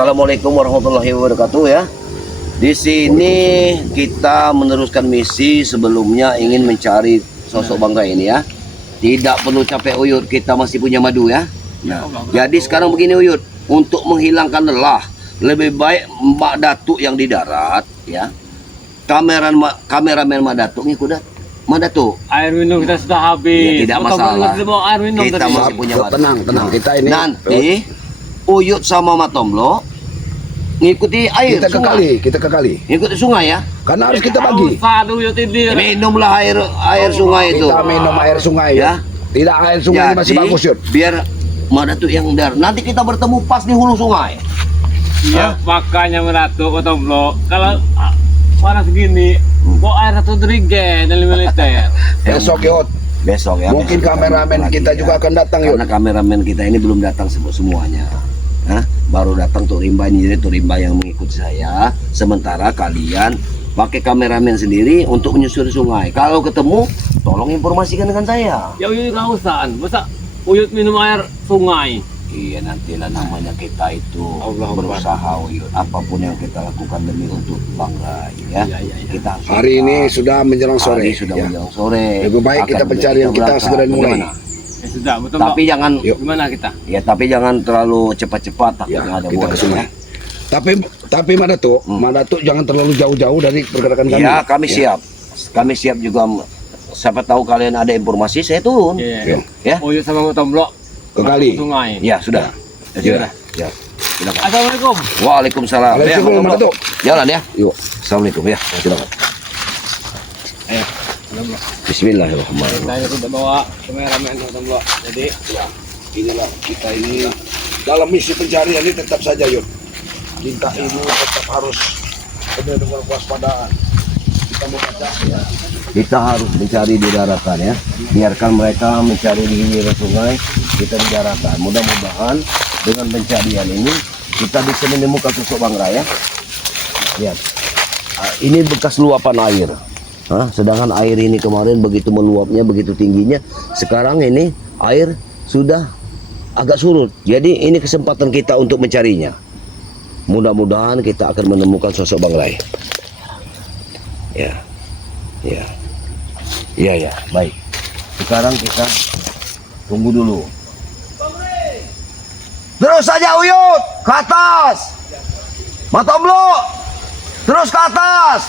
Assalamualaikum warahmatullahi wabarakatuh ya. Di sini kita meneruskan misi sebelumnya ingin mencari sosok Bang Ray ini ya. Tidak perlu capek Uyut, kita masih punya madu ya. Nah, jadi sekarang begini Uyut, untuk menghilangkan lelah, lebih baik Mbak Datuk yang di darat ya. Kameramen Mbak Datuk ngikut Mbak Datuk. Air minum kita sudah habis. Ya, tidak masalah. Air minum Kita tadi. masih punya madu. Tenang, kita ini Nanti Uyut sama Matomblo ngikuti air kita ke kali. ngikuti sungai ya. Karena harus kita bagi. Minumlah air sungai itu. Kita minum air sungai ya. Tidak, air sungai ini masih bagus Yud. Biar mana tuh yang dar. Nanti kita bertemu pas di hulu sungai. Iya, makanya Meratuk Matomblo. Kalau panas gini, bawa air 1 dirigen 5 liter. Besok Yud. Besok ya. Mungkin besok kameramen kita juga akan datang Yud. Karena kameramen kita ini belum datang semuanya. Hah? Baru datang Tuk Rimba ini, jadi Tuk Rimba yang mengikuti saya. Sementara kalian pakai kameramen sendiri untuk menyusuri sungai. Kalau ketemu, tolong informasikan dengan saya. Ya Uyut nggak usah, masa Uyut minum air sungai. Iya, nantilah namanya kita itu Allah berusaha Uyut. Apapun yang kita lakukan demi untuk Bang Ray ya. Ya. Kita harus Hari ini sudah menjelang sore. Hari sudah ya. menjelang sore. Lebih baik kita pencarian kita berangkat. segera mulai. Bagaimana? Ya sudah, betul. Tapi jangan Gimana kita? ya, tapi jangan terlalu cepat-cepat takutnya Ya, ada kita buaya ke sungai. ya. Tapi Madatuk jangan terlalu jauh-jauh dari pergerakan kami. Ya, kami siap. Kami siap juga. Siapa tahu kalian ada informasi, saya turun. Iya. Ya. Uyut sama Matomblo Ke kali. sungai. Ya, sudah. Ya, sudah. Ya. Silakan. Assalamualaikum. Waalaikumsalam. Waalaikumsalam, Ya, Madatuk. jalan ya. Yuk. Assalamualaikum ya. Silakan. Ayo. Matomblo. Bismillahirrahmanirrahim. Saya sudah bawa kameramen Matomblo. Jadi, Inilah kita ini dalam misi pencarian ini tetap saja Yud. Kita ini tetap harus penuh dengan kewaspadaan. Kita membaca ya. Kita harus mencari di daratan ya. Biarkan mereka mencari di hilir sungai, kita di daratan. Mudah-mudahan dengan pencarian ini kita bisa menemukan sosok Bang Ray ya. Lihat. Ini bekas luapan air. Sedangkan air ini kemarin begitu meluapnya, begitu tingginya. Sekarang ini air sudah agak surut. Jadi ini kesempatan kita untuk mencarinya. Mudah-mudahan kita akan menemukan sosok Bang Ray. Ya. Ya, baik. Sekarang kita tunggu dulu. Terus saja Uyut, ke atas. Matomblo, terus ke atas.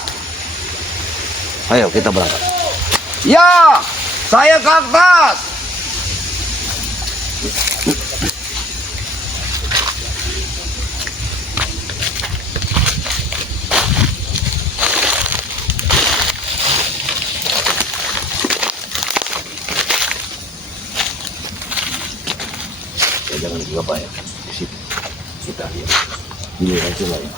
Ayo kita berangkat. Ya, saya ke atas. Jangan gegabah ya, di situ kita lihat ini aja lah ya.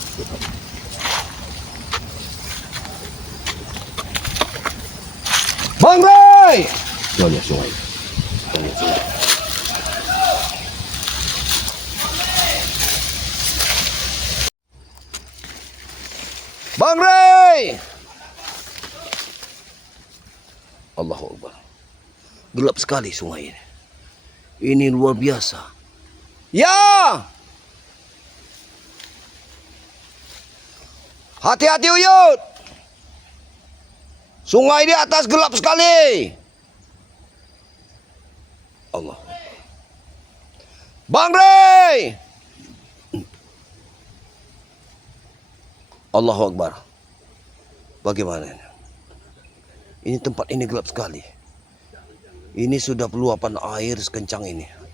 Bang Ray, jangan lihat sungai. Bang Ray, Allahu Akbar, gelap sekali sungai ini. Ini luar biasa. Ya! Hati-hati Uyut! Sungai di atas gelap sekali. Allah. Bang Ray! Allahu Akbar. Bagaimana ini? Ini tempat ini gelap sekali. Ini sudah peluapan air sekencang ini.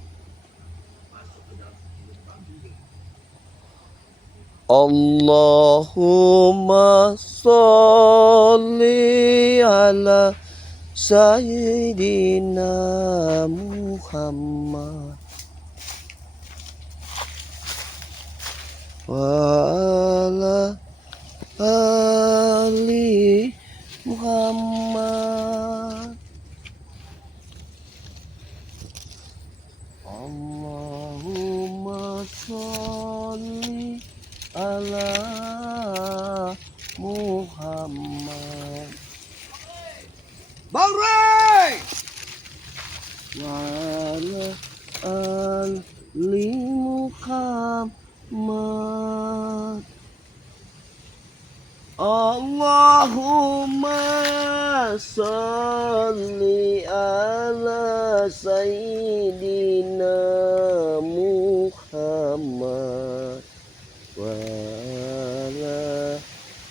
Allahumma sholli ala Sayyidina Muhammad wa ala ali Muhammad. Allahumma sholli ala Muhammad. Bang Ray! Wa ala ali Muhammad. Allahumma sholli ala sayyidina Muhammad wa ala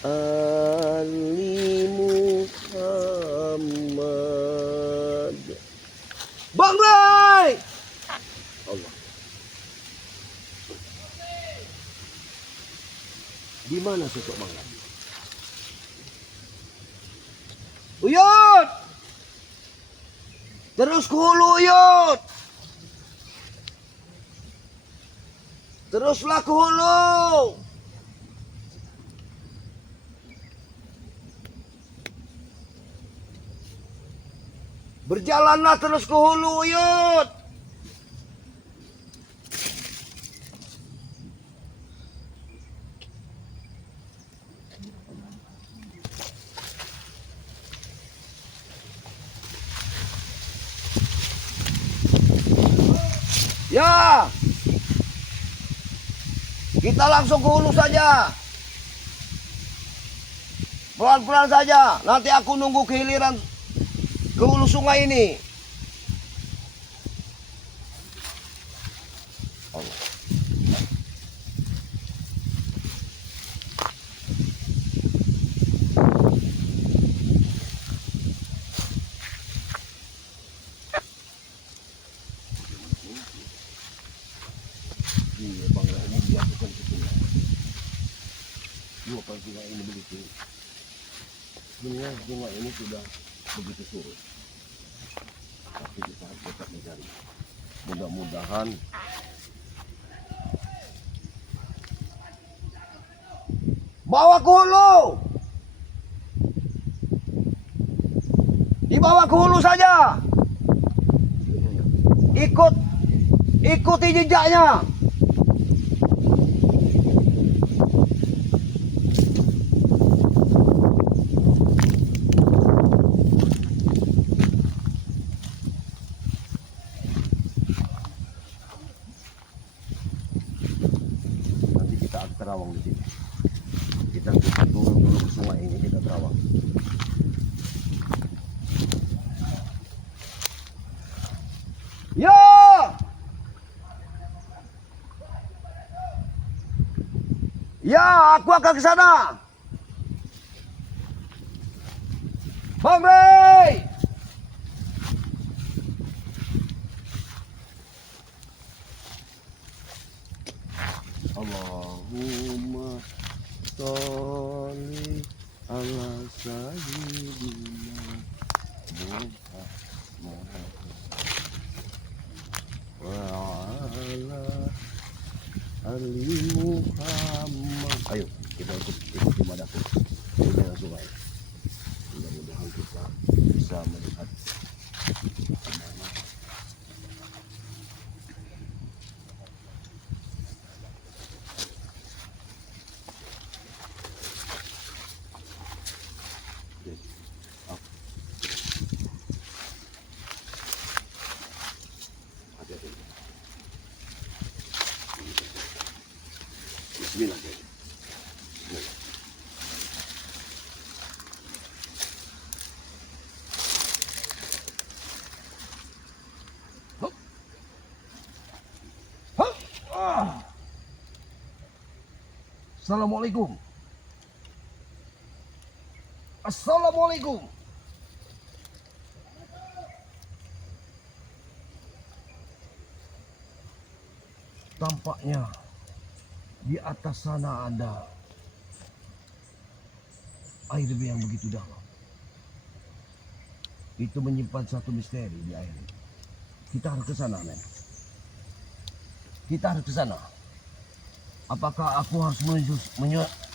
ali Muhammad. Bang Ray! Allah. Di mana sosok Bang Ray? Uyut! Terus ke hulu, Uyut! Teruslah ke hulu! Berjalanlah terus ke hulu, Uyut! Ya, kita langsung ke hulu saja. Pelan-pelan saja. Nanti aku nunggu kehiliran ke hulu sungai ini. Allah. Iya, Bang Ray ini dilakukan ketinggalan. Dua kali sungai ini begitu. Sebenarnya sungai ini sudah begitu surut. Tapi kita harus tetap mencari. Mudah-mudahan bawa ke hulu. Dibawa ke hulu saja. Ikuti jejaknya. Nanti kita akan terawang di sini. Kita turun dulu ke sungai ini, kita terawang. Ya! Ya, aku akan ke sana. Bang Ray! Allahumma sholli ala sayyidina Muhammad wa ala ali Muhammad. Ayo kita ikuti madaku di dalam sungai. Mudah-mudahan kita bisa melihat kemana. Hati-hati. Bismillah. Assalamualaikum. Assalamualaikum. Tampaknya di atas sana ada air yang begitu dalam. Itu menyimpan satu misteri di air. Kita harus ke sana, men. Kita harus ke sana. Apakah aku harus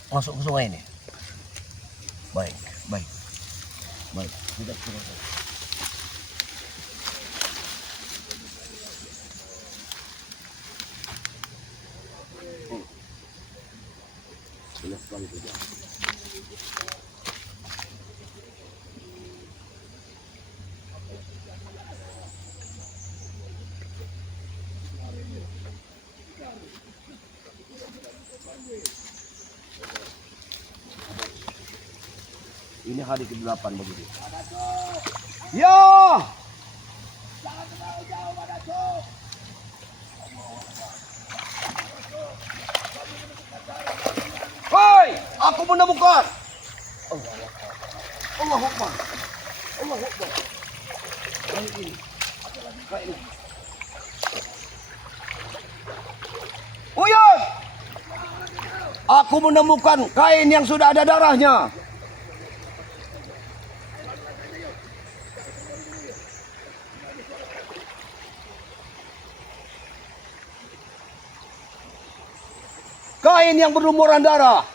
masuk ke sungai ini? Baik. Kita ke sana. Jelas sekali saja. Ini hari ke-8 begitu. Ya. Hei, aku menemukan. Allah Akbar. Allah Akbar. Kain ini. Kain ini. Uyun! Aku menemukan kain yang sudah ada darahnya. Kain yang berlumuran darah.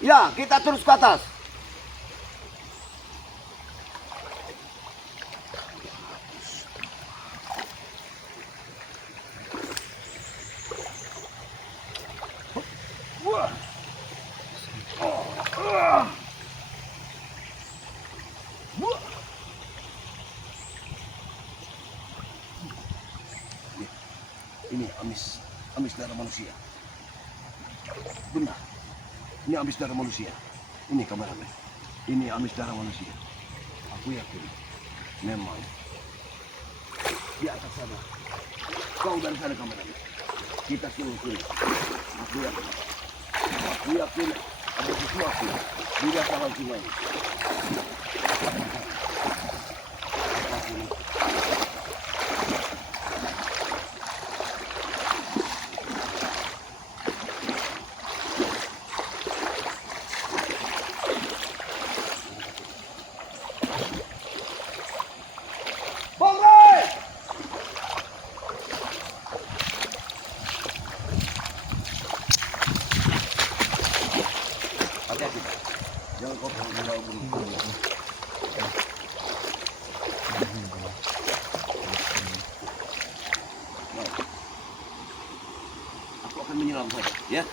Ya, kita terus ke atas. Ini amis darah manusia. Benar. Ini amis darah manusia. Ini kameramen. Ini amis darah manusia. Aku yakin memang di atas sana. Kau dari sana kameramen. Kita sini. Aku yakin ada sesuatu di dasar sungai ini. Hati-hati. Jangan kau terlalu buru-buru. Aku akan menyelam kau, ya.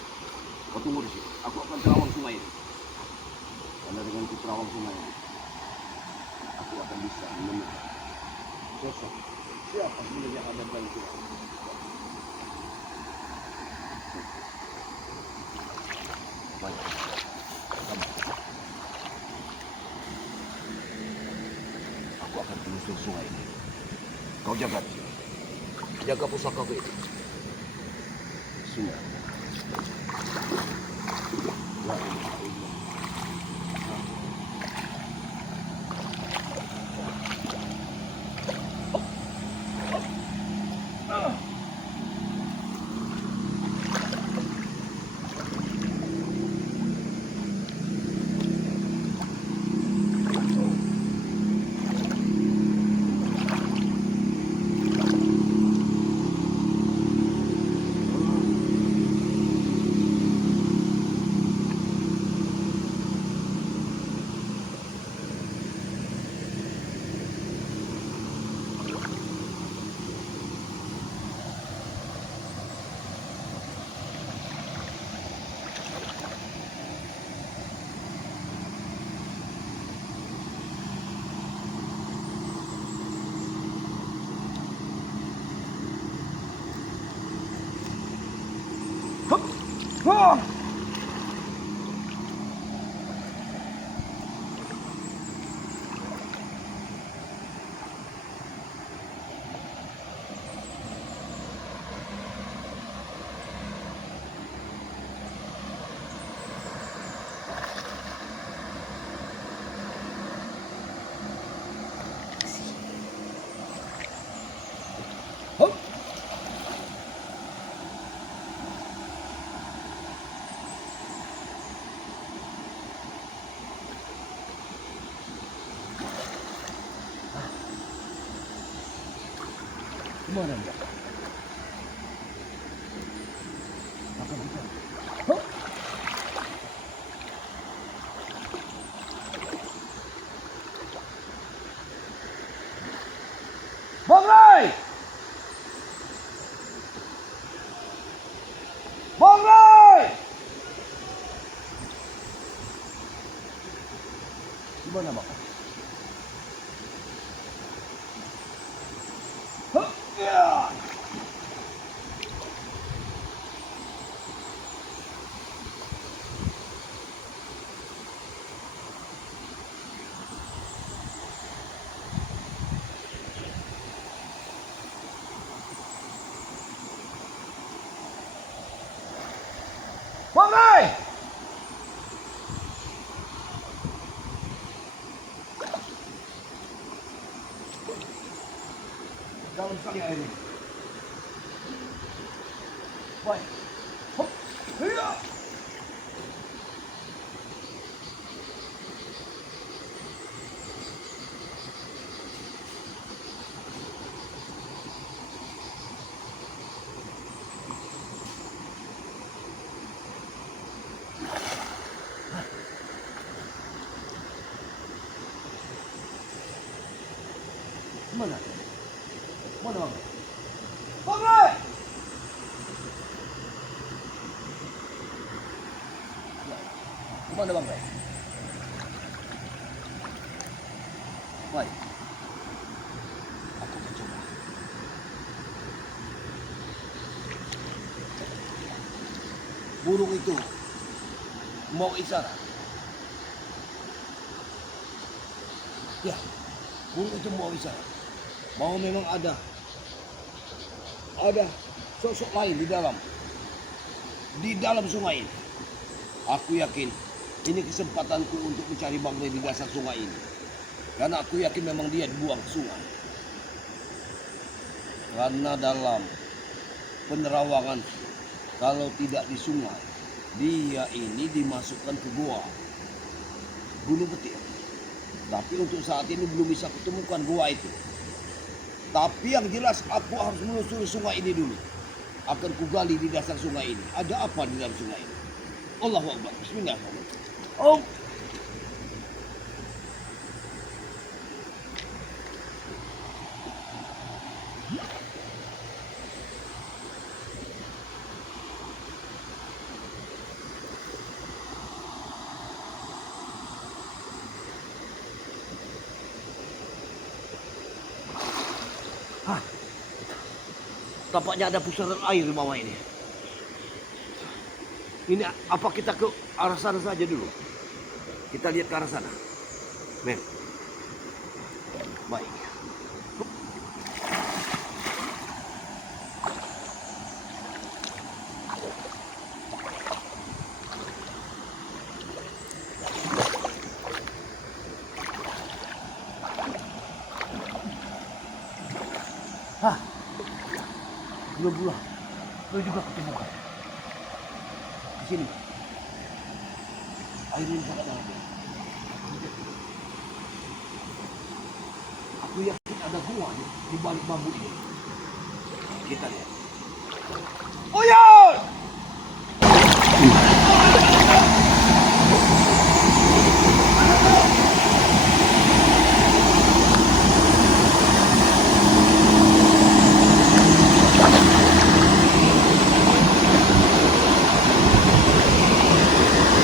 Kau tunggu di sini. Aku akan terawang sungai ini. Karena dengan ku terawang sungai ini, aku akan bisa menemukan sosok siapa sebenarnya yang ada dalam sungai. Baik. Aku akan telusur sungai ini. Kau jaga pusaka itu. Sungai. La ilaha illallah. Kemana dia? Akan kita. Bang Rai! Bang Rai! Gimana, Bang? Sungai! Dalam sekali air ini. Baik. Hop. Hiya. Mana? Mana bang? Bang Ray! Mana bang Ray? Baik. Aku akan coba. Burung itu mau isyarat. Ya, burung itu mau isyarat. Mau memang ada sosok lain di dalam sungai ini. Aku yakin ini kesempatanku untuk mencari Bang Ray di dasar sungai ini, karena aku yakin memang dia dibuang ke sungai. Karena dalam penerawangan, kalau tidak di sungai, dia ini dimasukkan ke gua Gunung Petir. Tapi untuk saat ini belum bisa kutemukan gua itu. Tapi yang jelas aku harus menelusuri sungai ini dulu. Akan kugali di dasar sungai ini. Ada apa di dalam sungai ini? Allahu Akbar. Bismillahirrahmanirrahim. Oh. Tampaknya ada pusaran air di bawah ini. Ini apa kita ke arah sana saja dulu? Kita lihat ke arah sana. Men. Baik. Hah. Bulan-bulan. Lo juga ketemukan. Di sini. Air ini sangat dalam. Aku yakin ada gua di balik bambu ini. Kita lihat. Uyun!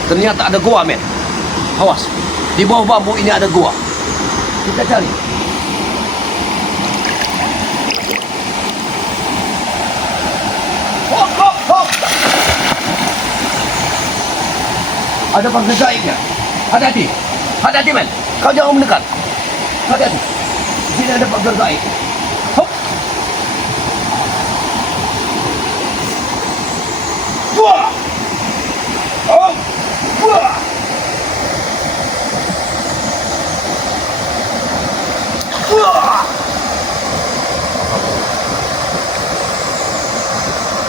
Ternyata ada gua, men. Awas. Di bawah bambu ini ada gua. Kita cari. Hop, hop, hop. Ada bangsa gaibnya. Hati-hati. Hati-hati, men. Kau jangan mendekat. Hati-hati. Di sini ada bangsa gaib. Hop. Wah. Hop. Wah! Wah!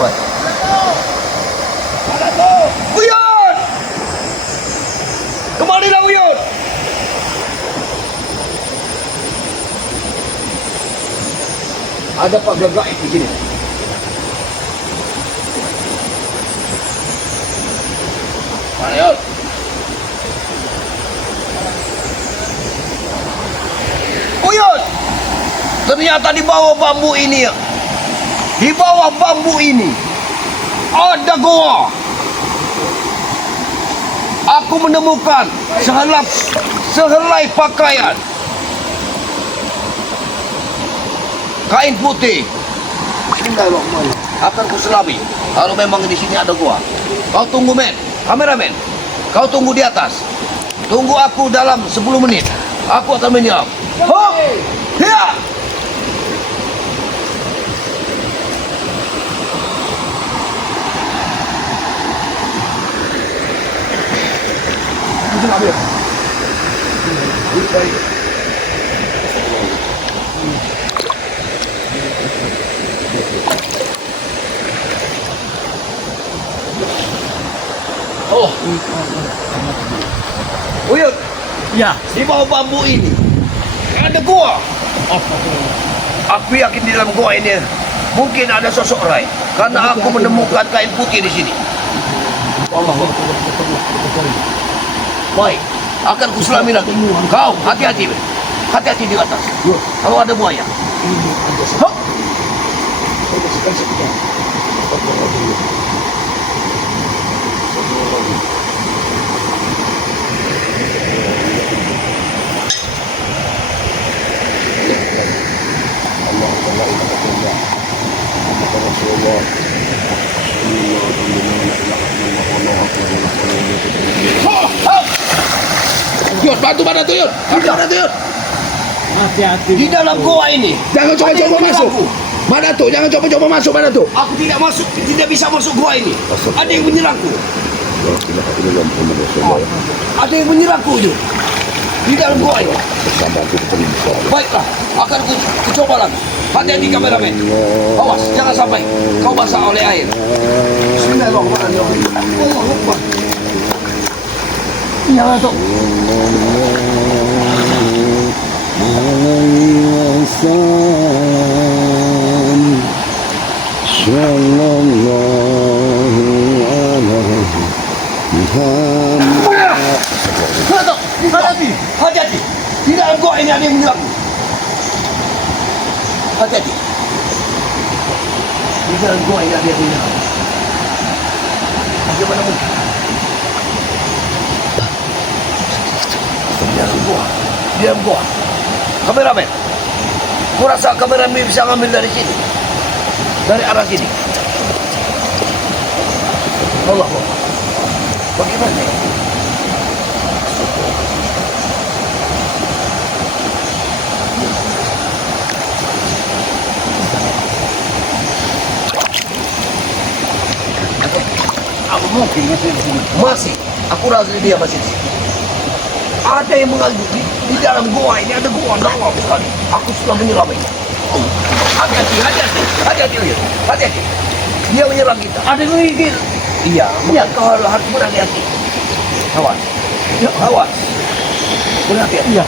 Wah! Ada tuh! Uyun! Kembalilah Uyun! Ada pagar gaib di sini. Uyun! Uyun! Ternyata di bawah bambu ini, ada goa. Aku menemukan sehelai pakaian, kain putih. Akan kuselami kalau memang di sini ada goa. Kau tunggu, men. Kameramen, kau tunggu di atas. Tunggu aku dalam 10 menit. Aku akan menyelam. Hop! Hiya! tengah dia. Baik. Oh, Uyut, Ya. di bawah bambu ini ada gua. Aku yakin di dalam gua ini mungkin ada sosok Rai, karena aku menemukan kain putih di sini. Allah. Baik, akan kuselami lagi. Kau hati-hati, hati-hati di atas. Kalau ada buaya. Hop. Yud, bantu mana tuh Yud? Bantu mana tuh Yud? Hati-hati. Di dalam goa ini. Jangan ada yang coba-coba masuk. menyerangku. Mana tuh? Jangan coba-coba masuk. Mana tuh? Aku tidak masuk, tidak bisa masuk goa ini. Ada yang menyerangku. Ada yang menyerangku itu. Di dalam goa ini. Baiklah, akan ku coba lagi. Hati-hati kameramen. Awas, jangan sampai kau basah oleh air. Bismillahirrahmanirrahim. Allahu Akbar. Ya, Datuk. Datuk, hati-hati, hati-hati. Di dalam goa ini ada yang menyerangku. Hati-hati. Di dalam goa ini ada yang menyerangku. Bagaimana mungkin? Di dalam goa. Di dalam goa. Kameramen. Aku rasa kameramen bisa ngambil dari sini. Dari arah sini. Allah. Bagaimana? Apa mungkin masih di sini? Masih. Aku rasa dia masih di sini. Ada yang mengalami di dalam goa ini, ada goa dalam sekali. Aku sudah menyerang ini. Hati-hati, hati-hati, hati-hati, hati-hati. Dia menyerang kita. Ada yang menggigit. Iya, ya. Kau harus berhati-hati. Awas. Ya, awas. Berhati-hati. Iya.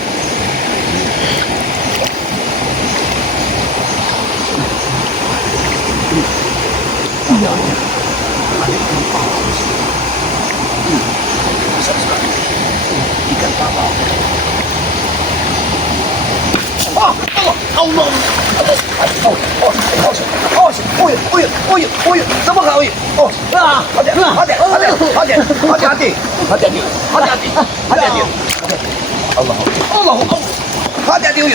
Iya. Besar sekali. Ikan papa. Allah. Allah. Sama kau, oh, hati-hati, Allah, hati-hati, Allah, hati-hati,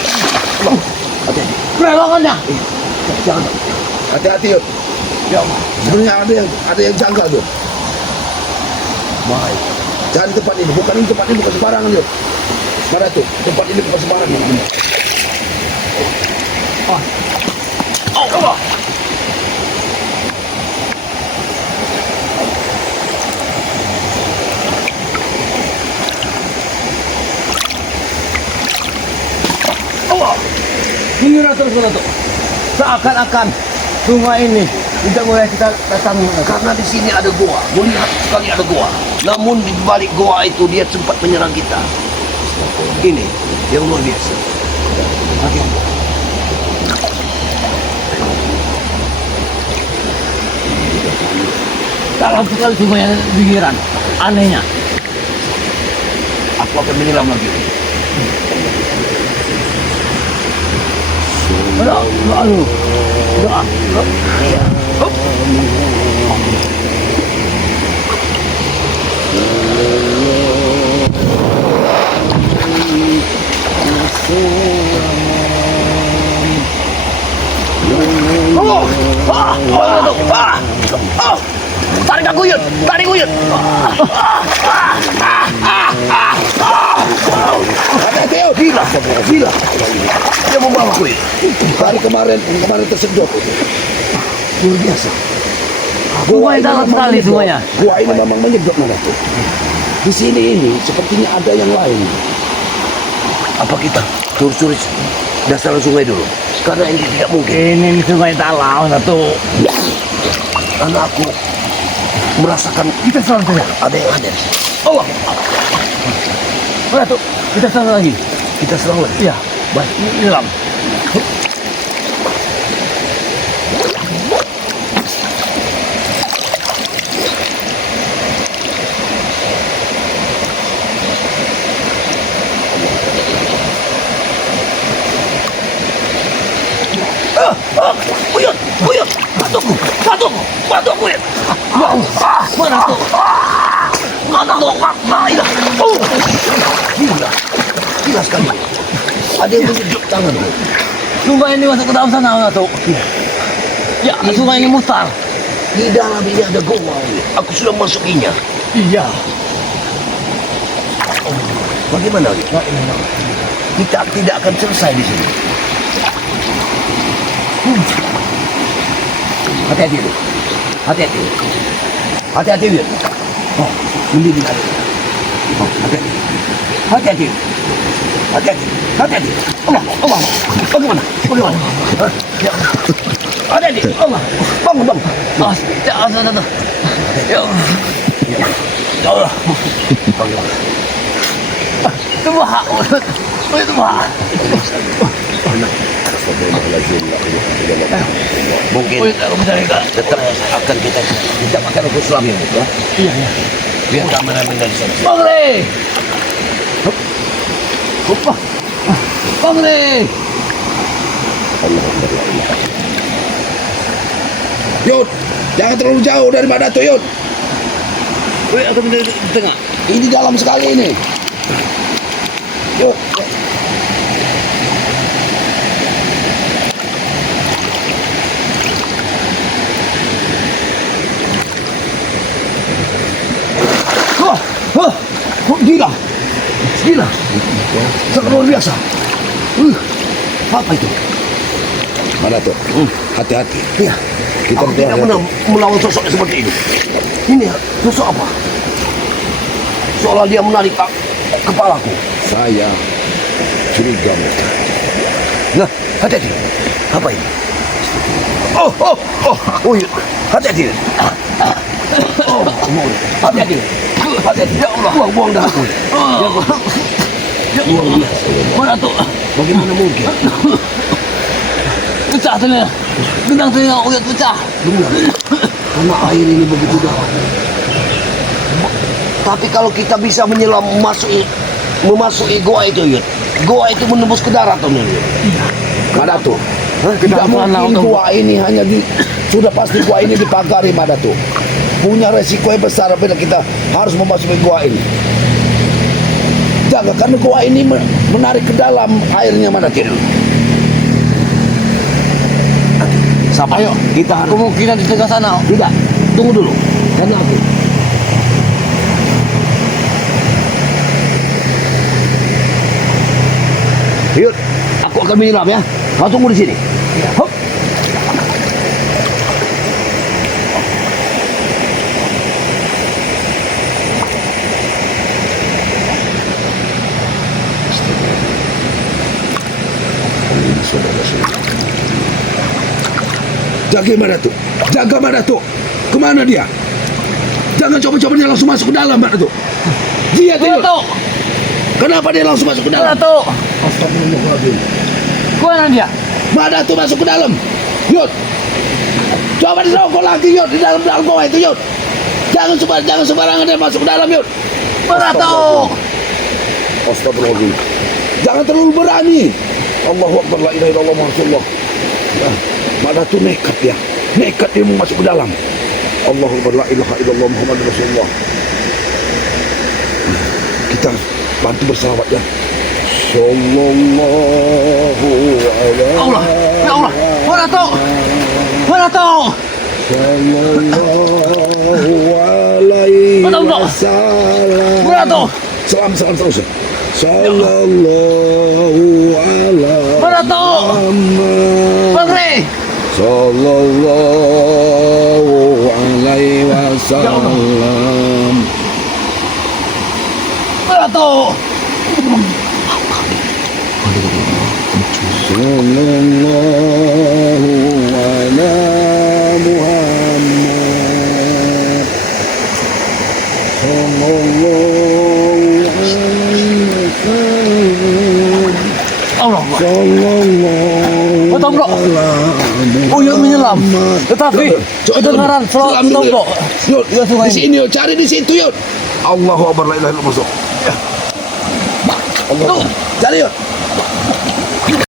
Perangannya. jangan, Hati-hati Yud. ya Allah, Sebenarnya ada yang janggal Yud. baik, Cari tempat ini. Bukan sembarangan Yud. Mana tuh? Tempat ini bukan sembarangan. Allah, Allah, Menyerah terus, Datuk. Seakan-akan sungai ini tidak boleh kita datangi. karena di sini ada goa, melihat sekali ada goa. Namun di balik goa itu dia sempat menyerang kita. Ini yang luar biasa. Hati-hati. Dalam sekali sungai yang pinggiran. Anehnya. Aku akan menyelam lagi. Doa, doa dulu. Doa. Iya. Hop. Oh, tarik aku Yud, tarik aku Yud. Hati-hati Yud. Gila, gila. Dia membawa aku Yud. Hari kemarin tersedot. Luar biasa. Sungai dalam sekali semuanya. Gua ini memang menyedot mana tuh. Di sini ini sepertinya ada yang lain. Apa kita telusuri dasar sungai dulu? Karena ini tidak mungkin. Ini sungai dalam Datuk. Karena aku merasakan Kita serang saja. ada yang ada di sini. Allah. Datuk, kita serang lagi. Kita serang lagi. Iya. Baik. Di dalam. Buyut, buyut, bantuku, bantuku, bantuku ya. Mana tuh? Mana tuh? Gila, gila sekali. Ada yang menunjuk tanganku. Sungai ini masuk ke dalam sana, Datuk. Ya, sungai ini mutar. Di dalam ini ada goa. Aku sudah masukinya. Iya. Bagaimana? Kita tidak akan selesai di sini. Hati-hati dulu. Hati-hati. Hati-hati dulu. Oh, mendidih lagi. Oh, hati-hati. Hati-hati. Hati-hati. Hati-hati. Allah, Allah. Bagaimana? Bagaimana? Ya. Hati-hati. Allah. Bangun, bangun. Ah, jangan. Ya. Ya Allah. Bagaimana? Semua hak. Semua hak. Mungkin tetap akan kita pakai rukun Islam ya, ya. Iya, iya. Biar kameramen dari sana. Bangre. Apa? Bangre. Yud, jangan terlalu jauh dari Madato, Yud. Woi, aku di tengah. Ini dalam sekali ini. Yud. Gila, gila, sangat luar biasa. Apa itu? Madato, hati-hati. Iya, Kita aku tidak pernah melawan sosok seperti ini. Ini sosok apa? Seolah dia menarik kepalaku. Saya curiga mereka. Nah, hati-hati. Apa ini? Oh, iya. Hati-hati. Oh, hati-hati. Hati-hati. Ya Allah, buang darahku. Ya Allah. Ya Allah. Mana tuh? Bagaimana mungkin? Pecah telinga. Bintang telinga uyut pecah. Benar. Karena air ini begitu dalam. Tapi kalau kita bisa menyelam memasuki goa itu, Yud. Goa itu menembus ke darat, Yud. Madato, Hah? tidak mungkin gua ini hanya sudah pasti gua ini dipagari, Madato. Punya resiko yang besar apabila kita harus memasuki gua ini. Jangan, karena gua ini menarik ke dalam airnya, Madato. Sabar. Ayo, Kita harus. kemungkinan di tengah sana. Tidak, tunggu dulu. Karena aku. Yud, aku akan menyelam ya. Kau tunggu di sini. Hop. Jaga Madato, jaga Madato. Kemana dia? Jangan coba-coba dia langsung masuk ke dalam, Madato. Dia tidak. Datuk. Kenapa dia langsung masuk ke dalam? Datuk. Astagfirullahaladzim. Kemana dia? Madato masuk ke dalam. Yud, coba dirokok lagi, Yud, di dalam bawah itu, Yud. Jangan sembarangan dia masuk ke dalam, Yud. Datuk. Astagfirullahaladzim. Jangan terlalu berani. Allahu Akbar, la ilaha illallah Muhammadur Rasulullah. Nah, Madato nekat dia. Nekat dia mau masuk ke dalam. Allahu Akbar, la ilaha illallah Muhammadur Rasulullah. Kita bantu bersalawat ya. Sallallahu alaihi Allah. Ya Allah. Datuk. Datuk. Sallallahu alaihi Allah. wasallam. Datuk. Salam terus. Sallallahu alaihi Datuk. Bangre. Sallallahu alaihi wasallam. Dato. Sallallahu ala Muhammad. Sallallahu alaihi wasallam. Allah. Sallallahu Betul, bro. ala Uyut menyelam. Muhammad. Tetapi kedengaran Selam dulu, tombok. Yud, Ya, sungai di sini yuk, cari di situ yuk. Allahu Akbar, la ilaha illallah, masuk. Ya. Allah. Cari yuk.